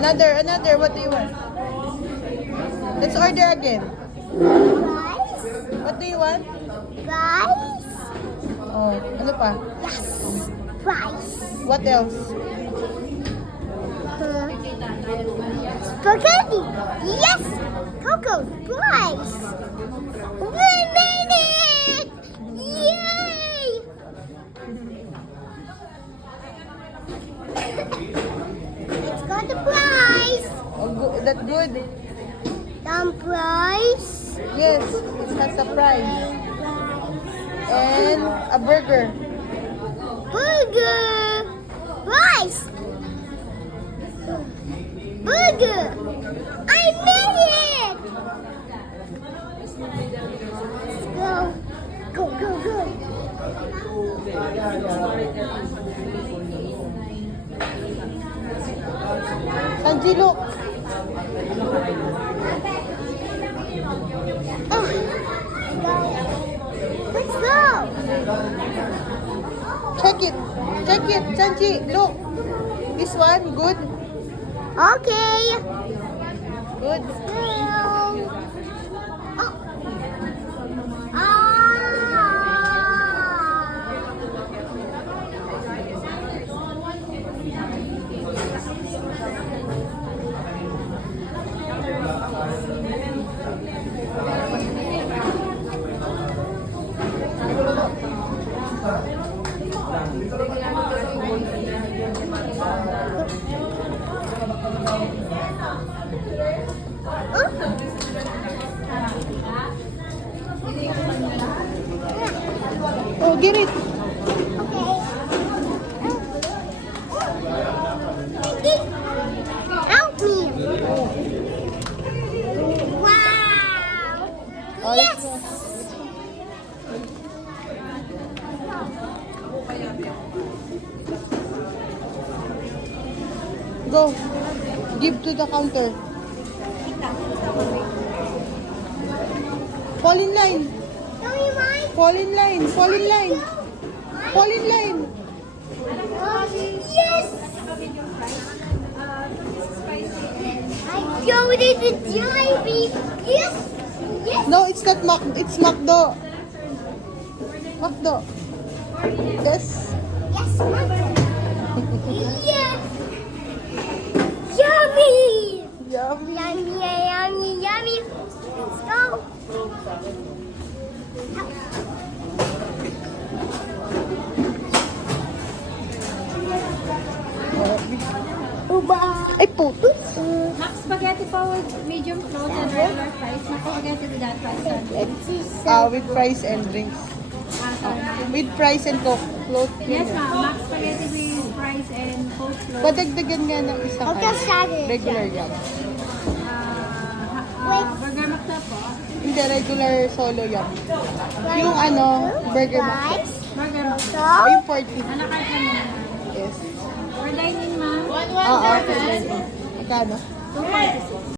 Another. What do you want? Let's order again. Rice. What do you want? Rice. Oh, ano pa? Yes. Rice. What else? Spaghetti. Yes. Coco. Rice. 1 minute. Yay. Let's go to price. Oh, that good. Some price. Yes, it has a price. And a burger. Burger. Rice. Burger. I made it. Let's go. Go, go, go. Sanji, look. Oh. Let's go. Check it. Sanji, look. This one, good? Okay. Good. Go. Oh. Ah. Oh, get it. Okay. Help me. Wow. Oh, Yes. Go. Give to the counter. Fall in line. Don't you mind? Fall in line. Fall in line. Fall in line. Yes. I go to the Jollibee. Yes. Yes. No, it's not Mac. It's Macdo. Macdo. Yes. Yes, Mom. Yes. Yummy. Yum. Yummy, yummy, yummy. Let's go. Uba. Ay, puto. Mac spaghetti po with medium float and regular fries. Mac spaghetti with that fries. With fries and drinks. Sorry. With fries and coke. Float. Yes, ma'am. Mac spaghetti with fries and coke float. Padagdagan nga ng isang Okay, started. regular yum. Burger Mac na po. Hindi, regular solo yum. Yung burger mac. Rice. Burger Mac. So, Yung 40. Alakart na muna. Yes. For dining, ma'am. Oo. Magkano? 246.